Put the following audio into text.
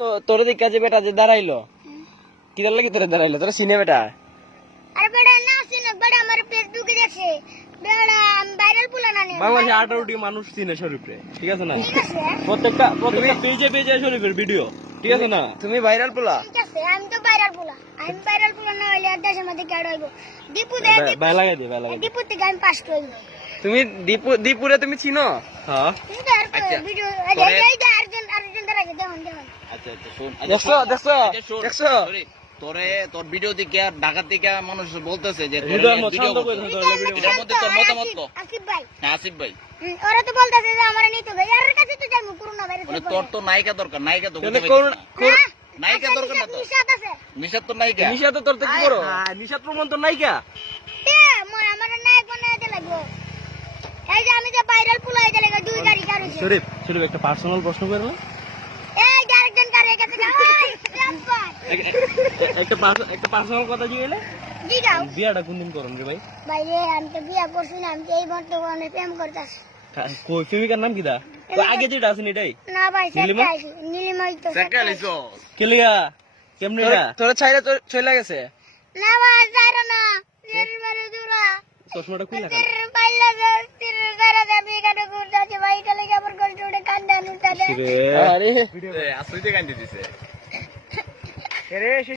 তো তোর দিকে যে বেটা যে দাঁড়াইলো কি দল লাগি তোরে দাঁড়াইলো তোর সিনে বেটা আরে বেটা না সিনে বেটা আমার ফেসবুকে দেখছে বেটা ভাইরাল পোলা না বাংলাদেশে 18টি মানুষ চিনে শরীফরে ঠিক আছে না ঠিক আছে প্রত্যেকটা পেজে পেজে শরীফের ভিডিও ঠিক আছে না তুমি ভাইরাল পোলা ঠিক আছে আমি তো ভাইরাল পোলা না হইলে আর দেশের মধ্যে কেড হইব দীপু দে ভাই লাগাই দে দীপু থেকে আমি পাস হইব তুমি দীপুরে তুমি চিনো হ্যাঁ তুমি তো আর ভিডিও এই যে আরেকজন দাঁড়াকে দেখুন আচ্ছা আচ্ছা শোন দেখছো তোরে তোর ভিডিও দিকে ঢাকা থেকে মানুষ বলতেছে যে হৃদয় শান্ত করে এটার মধ্যে তোর মতামত তো আসিফ ভাই হ্যাঁ আসিফ ভাই ওরা তো বলতেছে যে আমরা নিতে ভাই এর কাছে তো যাবো করোনা ভাইরাস মানে তোর তো নায়িকা দরকার নায়িকা তো নায়িকা দরকার না তো নিশাত আছে নিশাত তো নায়িকা নিশা তো তোর তো কি করো নিশাত প্রমাণ তো নাইকা মই আমার নায়ক বানাইতে লাগবো এই যে আমি যে ভাইরাল পোলা হইতে লাগবে দুই গাড়ি কার হইছে শরীফ একটা পার্সোনাল প্রশ্ন করবো এই যে আরেকজন কারে কাছে যাও একটা পার্সোনাল কথা জিগেলে জি গাও বিয়াটা কোন দিন করুন রে ভাই ভাই রে আমি তো বিয়া করছি না আমি তো এই বর্তমানে প্রেম করতেছি কই প্রেমিকার নাম কি দা আগে যেটা আছে এটাই না ভাই সেটাই নীলিমাই তো সাকালিছো কেলিয়া কেমনে এটা তোর ছাইরা তোর চলে গেছে না ভাই যারা না এর বারে দুরা চশমাটা খুলে রাখ তের পাইলা যে তের যারা যাবি কাটো করতেছে ভাই তাহলে কেমন করে উঠে কান্দা নুটা দে আরে আসলে কান্দি দিছে রে